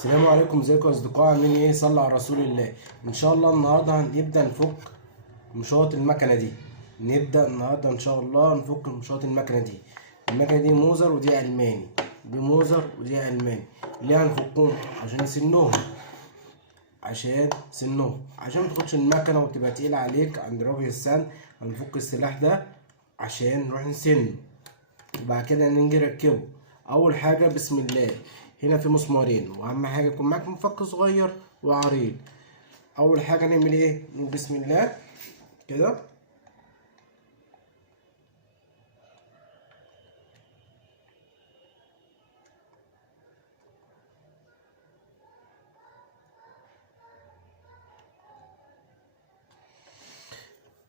السلام عليكم، ازيكم يا اصدقاء؟ عاملين ايه؟ صلوا على رسول الله. ان شاء الله النهارده هنبدا نفك مشاط المكنه دي. نبدا النهارده ان شاء الله نفك مشاط المكنه دي. المكنه دي موزر ودي الماني، دي موزر ودي الماني. ليه هنفكهم؟ عشان سنهم، عشان متاخدش المكنه وتبقى تقيله عليك عند راجل السن. هنفك السلاح ده عشان نروح نسنه وبعد كده نيجي نركبه. اول حاجه بسم الله، هنا في مسمارين، واهم حاجه يكون معاك مفك صغير وعريض. اول حاجه نعمل ايه؟ نقول بسم الله كده،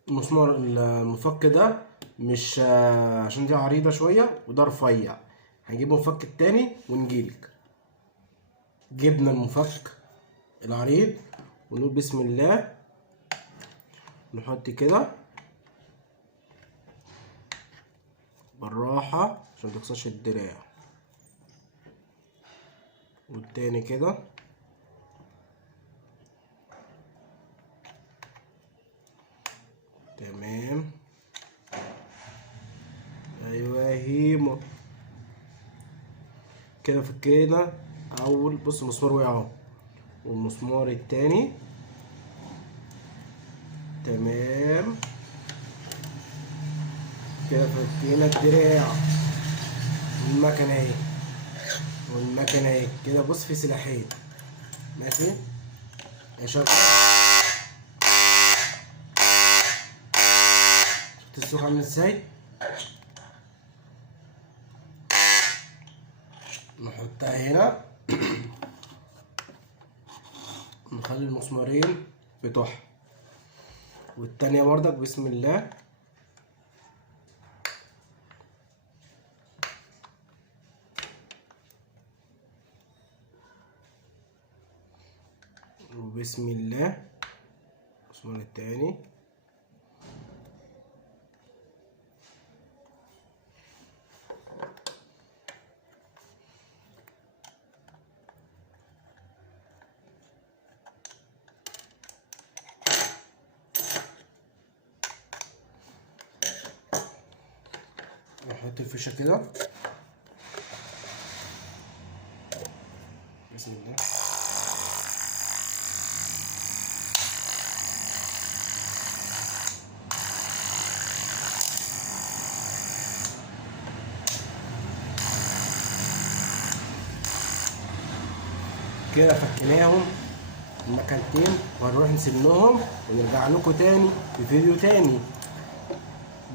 مسمار المفك ده مش عشان دي عريضه شويه وده رفيع. هنجيب المفك التاني ونجيلك. جبنا المفك العريض ونقول بسم الله، نحط كده بالراحه عشان متكسرش الدراع، والتاني كده تمام. ايوه هيمو كده فكينا. اول بص المسمار وقع اهو، والمسمار التاني تمام. كده فكينا الدراع والمكنه اهي، كده. بص في سلاحين ماشي يا شباب، شفت السوق عامل ازاي؟ نحطها هنا نخلي المسمارين بتوعها، والتانية برضك بسم الله. وبسم الله المسمار التاني. نحط الفيشة كده بسم الله. كده فكيناهم المكانتين، وهنروح نسنهم ونرجع لكم تاني في فيديو تاني.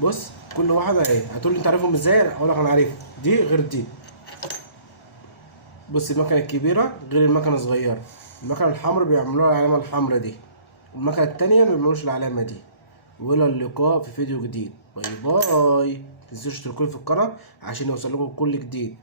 بص كل واحدة اهي، هتقول لي انت عارفهم ازاي؟ هقول لك انا عارفهم، دي غير دي. بص المكنة الكبيرة غير المكنة الصغيرة. المكنة الحمراء بيعملوها العلامة الحمراء دي، والمكنة التانية ما بيعملوش العلامة دي. وإلى اللقاء في فيديو جديد. باي باي. متنسوش تشتركوا في القناة عشان يوصل لكم كل جديد.